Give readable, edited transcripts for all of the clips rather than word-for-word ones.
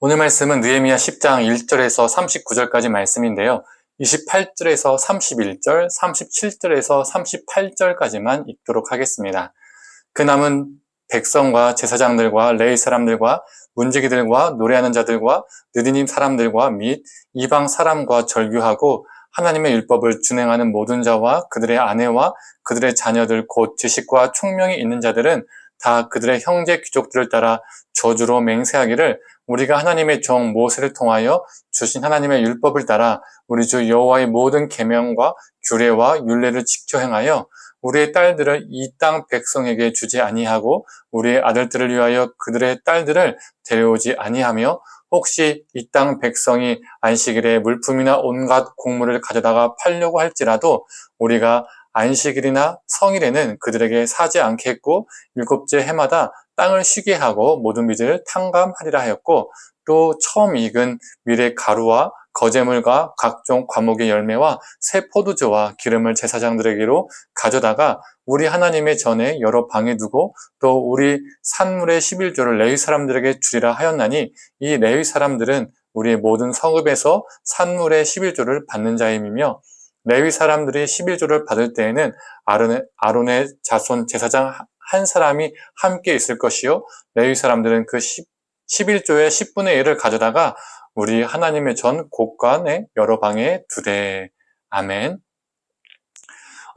오늘 말씀은 느헤미야 10장 1절에서 39절까지 말씀인데요. 28절에서 31절, 37절에서 38절까지만 읽도록 하겠습니다. 그 남은 백성과 제사장들과 레위 사람들과 문지기들과 노래하는 자들과 느디님 사람들과 및 이방 사람과 절규하고 하나님의 율법을 준행하는 모든 자와 그들의 아내와 그들의 자녀들 곧 지식과 총명이 있는 자들은 다 그들의 형제 귀족들을 따라 저주로 맹세하기를 우리가 하나님의 종 모세를 통하여 주신 하나님의 율법을 따라 우리 주 여호와의 모든 계명과 규례와 율례를 지켜 행하여 우리의 딸들을 이 땅 백성에게 주지 아니하고 우리의 아들들을 위하여 그들의 딸들을 데려오지 아니하며 혹시 이 땅 백성이 안식일에 물품이나 온갖 곡물을 가져다가 팔려고 할지라도 우리가 안식일이나 성일에는 그들에게 사지 않겠고 일곱째 해마다 땅을 쉬게 하고 모든 빚을 탕감하리라 하였고 또 처음 익은 밀의 가루와 거제물과 각종 과목의 열매와 새 포도주와 기름을 제사장들에게로 가져다가 우리 하나님의 전에 여러 방에 두고 또 우리 산물의 11조를 레위 사람들에게 주리라 하였나니 이 레위 사람들은 우리의 모든 성읍에서 산물의 11조를 받는 자임이며 레위 사람들이 11조를 받을 때에는 아론의 자손 제사장 한 사람이 함께 있을 것이요 레위 사람들은 그 11조의 10분의 1을 가져다가 우리 하나님의 전 곳간의 여러 방에 두되. 아멘.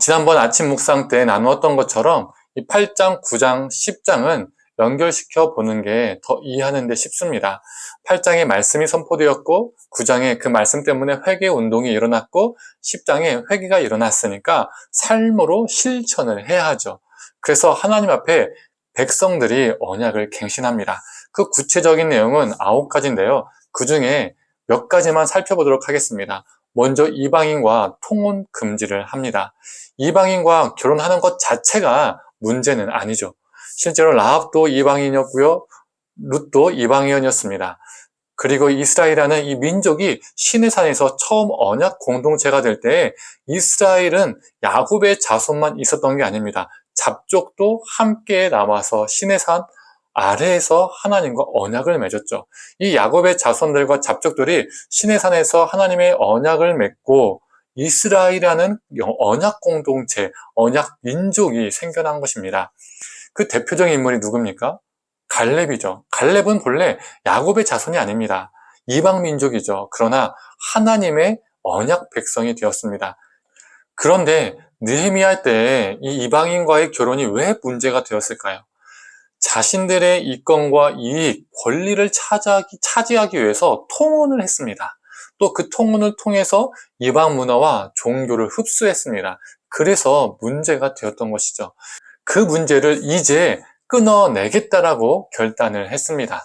지난번 아침 묵상 때 나누었던 것처럼 이 8장, 9장, 10장은 연결시켜 보는 게 더 이해하는 데 쉽습니다. 8장에 말씀이 선포되었고 9장에 그 말씀 때문에 회개 운동이 일어났고 10장에 회개가 일어났으니까 삶으로 실천을 해야 하죠. 그래서 하나님 앞에 백성들이 언약을 갱신합니다. 그 구체적인 내용은 9가지인데요. 그 중에 몇 가지만 살펴보도록 하겠습니다. 먼저 이방인과 통혼 금지를 합니다. 이방인과 결혼하는 것 자체가 문제는 아니죠. 실제로 라합도 이방인이었고요. 룻도 이방인이었습니다. 그리고 이스라엘이라는 이 민족이 시내산에서 처음 언약 공동체가 될 때 이스라엘은 야곱의 자손만 있었던 게 아닙니다. 잡족도 함께 남아서 시내산 아래에서 하나님과 언약을 맺었죠. 이 야곱의 자손들과 잡족들이 시내산에서 하나님의 언약을 맺고 이스라엘이라는 언약 공동체, 언약 민족이 생겨난 것입니다. 그 대표적인 인물이 누굽니까? 갈렙이죠. 갈렙은 본래 야곱의 자손이 아닙니다. 이방 민족이죠. 그러나 하나님의 언약 백성이 되었습니다. 그런데 느헤미야 때 이 이방인과의 결혼이 왜 문제가 되었을까요? 자신들의 이권과 이익, 권리를 차지하기 위해서 통혼을 했습니다. 또 그 통혼을 통해서 이방 문화와 종교를 흡수했습니다. 그래서 문제가 되었던 것이죠. 그 문제를 이제 끊어내겠다라고 결단을 했습니다.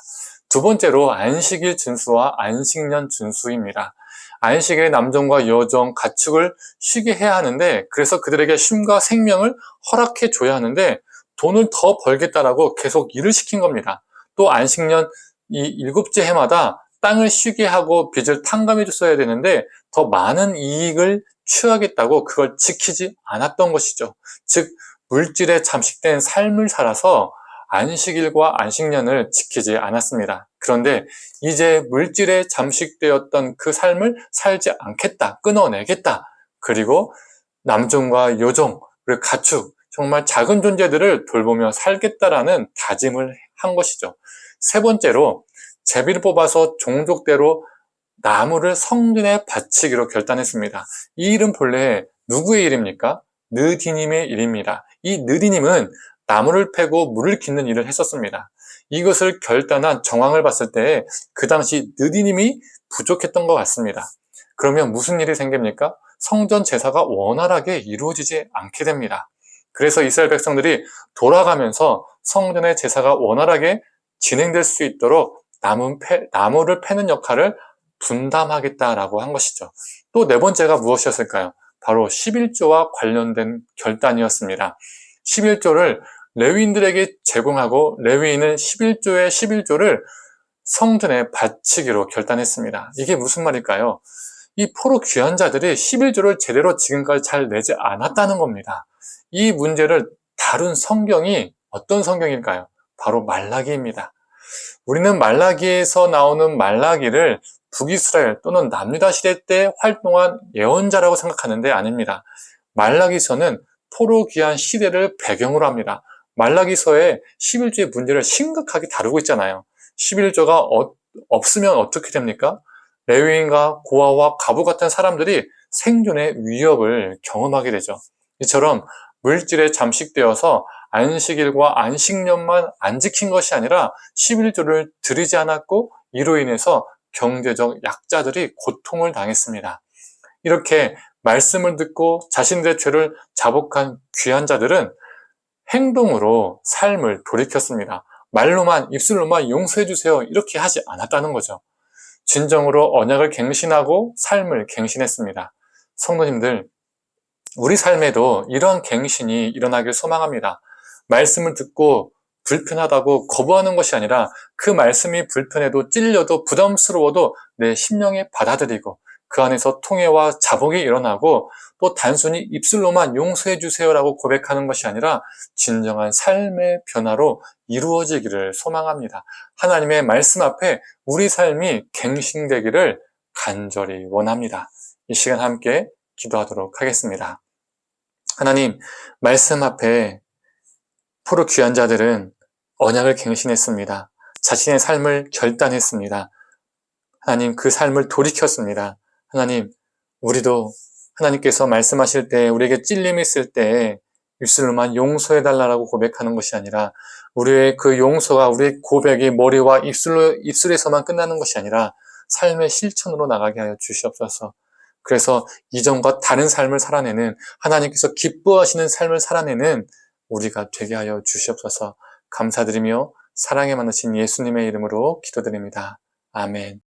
두 번째로 안식일 준수와 안식년 준수입니다. 안식일에 남종과 여종, 가축을 쉬게 해야 하는데 그래서 그들에게 쉼과 생명을 허락해 줘야 하는데 돈을 더 벌겠다라고 계속 일을 시킨 겁니다. 또 안식년 이 7째 해마다 땅을 쉬게 하고 빚을 탕감해 줬어야 되는데 더 많은 이익을 취하겠다고 그걸 지키지 않았던 것이죠. 즉 물질에 잠식된 삶을 살아서 안식일과 안식년을 지키지 않았습니다. 그런데 이제 물질에 잠식되었던 그 삶을 살지 않겠다, 끊어내겠다. 그리고 남종과 여종, 그리고 가축, 정말 작은 존재들을 돌보며 살겠다라는 다짐을 한 것이죠. 세 번째로 제비를 뽑아서 종족대로 나무를 성전에 바치기로 결단했습니다. 이 일은 본래 누구의 일입니까? 느디님의 일입니다. 이 느디님은 나무를 패고 물을 깃는 일을 했었습니다. 이것을 결단한 정황을 봤을 때 그 당시 느디님이 부족했던 것 같습니다. 그러면 무슨 일이 생깁니까? 성전 제사가 원활하게 이루어지지 않게 됩니다. 그래서 이스라엘 백성들이 돌아가면서 성전의 제사가 원활하게 진행될 수 있도록 나무를 패는 역할을 분담하겠다라고 한 것이죠. 또 네 번째가 무엇이었을까요? 바로 11조와 관련된 결단이었습니다. 11조를 레위인들에게 제공하고 레위인은 11조의 11조를 성전에 바치기로 결단했습니다. 이게 무슨 말일까요? 이 포로 귀한 자들이 11조를 제대로 지금까지 잘 내지 않았다는 겁니다. 이 문제를 다룬 성경이 어떤 성경일까요? 바로 말라기입니다. 우리는 말라기에서 나오는 말라기를 북이스라엘 또는 남유다 시대 때 활동한 예언자라고 생각하는데 아닙니다. 말라기서는 포로 귀환 시대를 배경으로 합니다. 말라기서에 11조의 문제를 심각하게 다루고 있잖아요. 11조가 없으면 어떻게 됩니까? 레위인과 고아와 과부 같은 사람들이 생존의 위협을 경험하게 되죠. 이처럼 물질에 잠식되어서 안식일과 안식년만 안 지킨 것이 아니라 11조를 드리지 않았고 이로 인해서 경제적 약자들이 고통을 당했습니다. 이렇게 말씀을 듣고 자신들의 죄를 자복한 귀한 자들은 행동으로 삶을 돌이켰습니다. 말로만, 입술로만 용서해 주세요 이렇게 하지 않았다는 거죠. 진정으로 언약을 갱신하고 삶을 갱신했습니다. 성도님들, 우리 삶에도 이러한 갱신이 일어나길 소망합니다. 말씀을 듣고 불편하다고 거부하는 것이 아니라 그 말씀이 불편해도 찔려도 부담스러워도 내 심령에 받아들이고 그 안에서 통회와 자복이 일어나고 또 단순히 입술로만 용서해 주세요라고 고백하는 것이 아니라 진정한 삶의 변화로 이루어지기를 소망합니다. 하나님의 말씀 앞에 우리 삶이 갱신되기를 간절히 원합니다. 이 시간 함께 기도하도록 하겠습니다. 하나님, 말씀 앞에 포로 귀한 자들은 언약을 갱신했습니다. 자신의 삶을 결단했습니다. 하나님, 그 삶을 돌이켰습니다. 하나님, 우리도 하나님께서 말씀하실 때 우리에게 찔림이 있을 때 입술로만 용서해달라고 고백하는 것이 아니라 우리의 그 용서가 우리의 고백이 머리와 입술에서만 끝나는 것이 아니라 삶의 실천으로 나가게 하여 주시옵소서. 그래서 이전과 다른 삶을 살아내는 하나님께서 기뻐하시는 삶을 살아내는 우리가 되게 하여 주시옵소서. 감사드리며 사랑에 만나신 예수님의 이름으로 기도드립니다. 아멘.